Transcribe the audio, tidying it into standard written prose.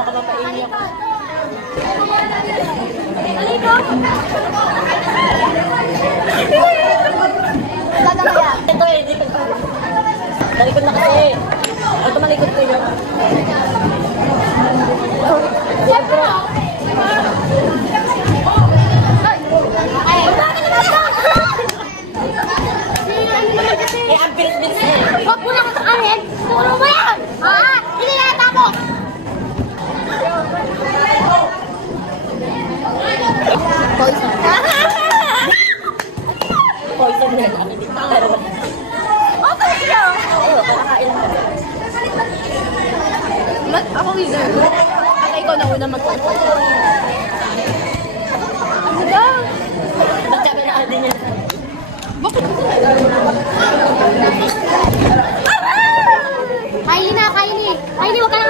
baka mapaiyak. Halika! Gagawin. Ito eh, di pa. Talikod na kasi. Ito malikod ko yun. Siyempre! Ay! Bakit naman ito? Eh, ang bilis-bilis na. Huwag mo na sa kanin! Turo mo yan! Ha? Hindi yata mo! Poison. Poison na lang. Okay lang! Oo, kakakain lang. Ako winner. At ikaw na una mag-control. Ano ba? Nagsabi na din yan. Bakit? Kylie na, Kylie! Kylie, huwag ka na